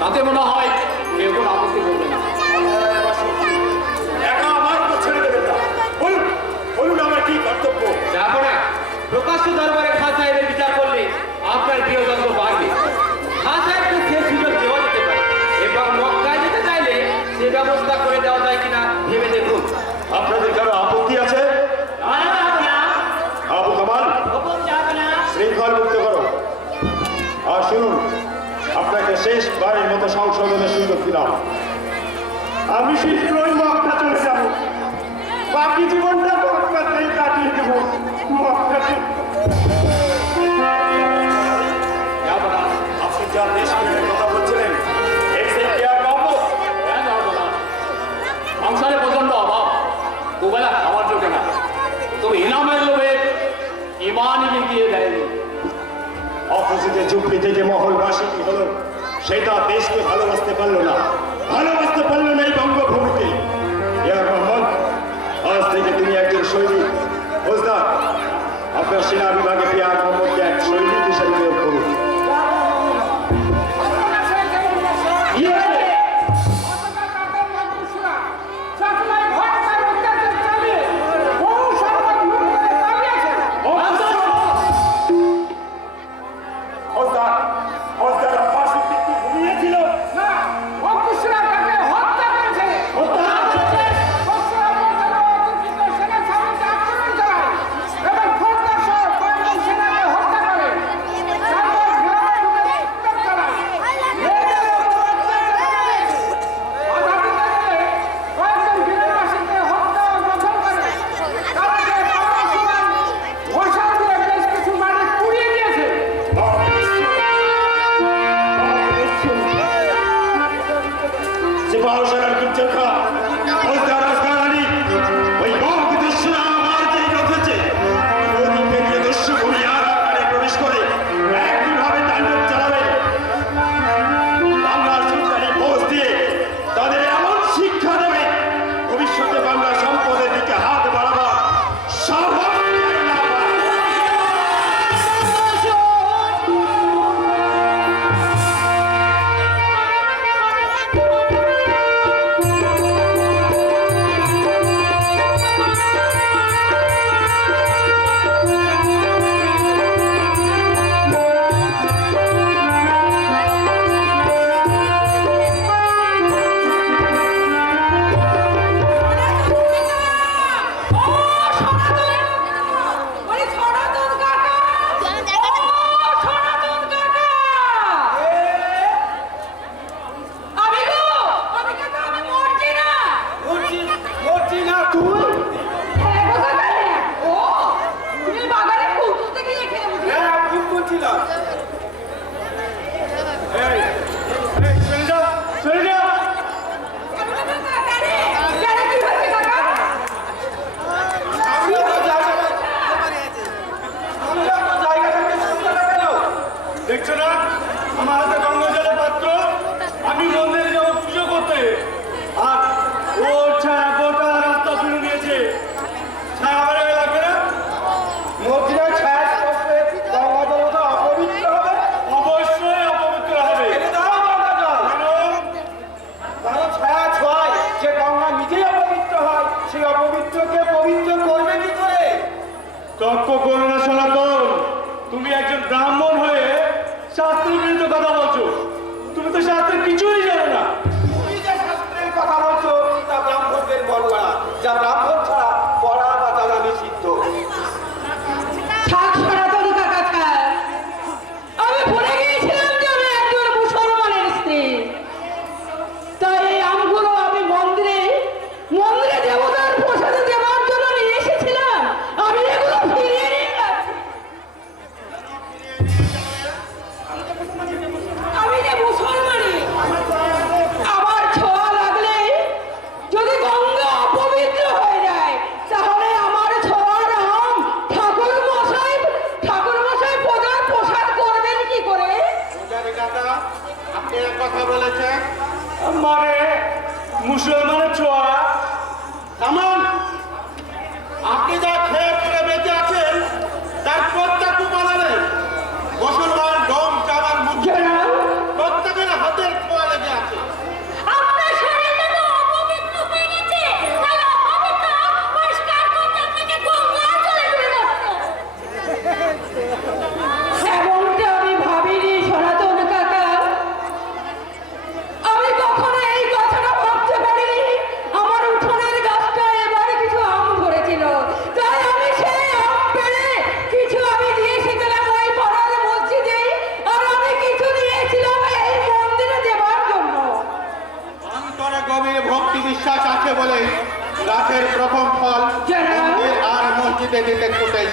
তাতে মনে হয় কেউ কোনো আপত্তি করবে না। আমার কি কর্তব্য? যাব প্রকাশ্য দরবারে সংশোধনের সুযোগ ছিলাম আমি শীঘ্রই মক্কা চলে যাব। বাকি জীবনটা মক্কাতেই কাটিয়ে দেব। মক্কাতে। আপনি যা দেশ ইমান গিয়ে দেয়নি। অপোজিটে চুক্তিতে যে মহলবাসী হলো? সেটা দেশকে ভালোবাসতে পারল না। ভালোবাসতে পারল না এই বঙ্গভূমিকে। আজ থেকে তিনি একজন সৈনিক। আপনার সেনা বিভাগে পেয়ার মোহাম্মদ এক Chaka. কে কথা বলেছে? মানে মুসলমানের ছোঁয়া। কেমন! আপনি যা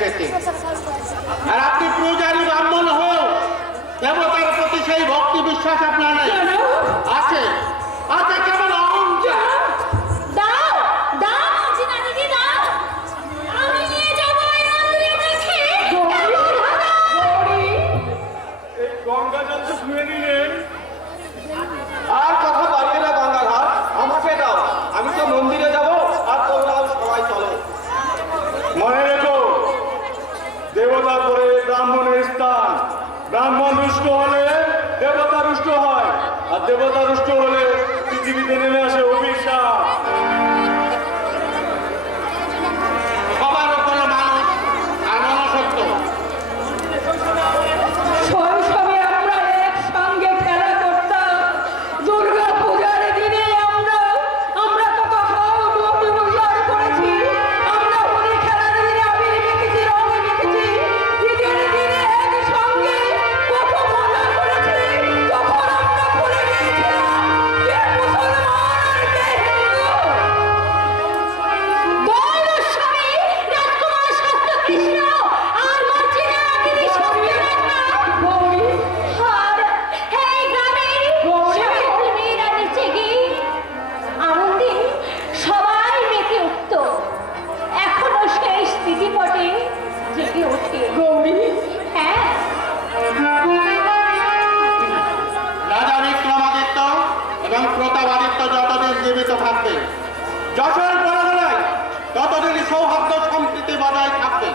পেতে আর আপনি পূজারী ব্রাহ্মণ হোক দেবতার প্রতি সেই ভক্তি বিশ্বাস আপনার নেই। আছে। দেবতা দেবতারুষ্ট হলে পৃথিবীতে নেমে আসে অভিশাপ। সৌহার্দ্য সম্প্রীতি বজায় থাকবে।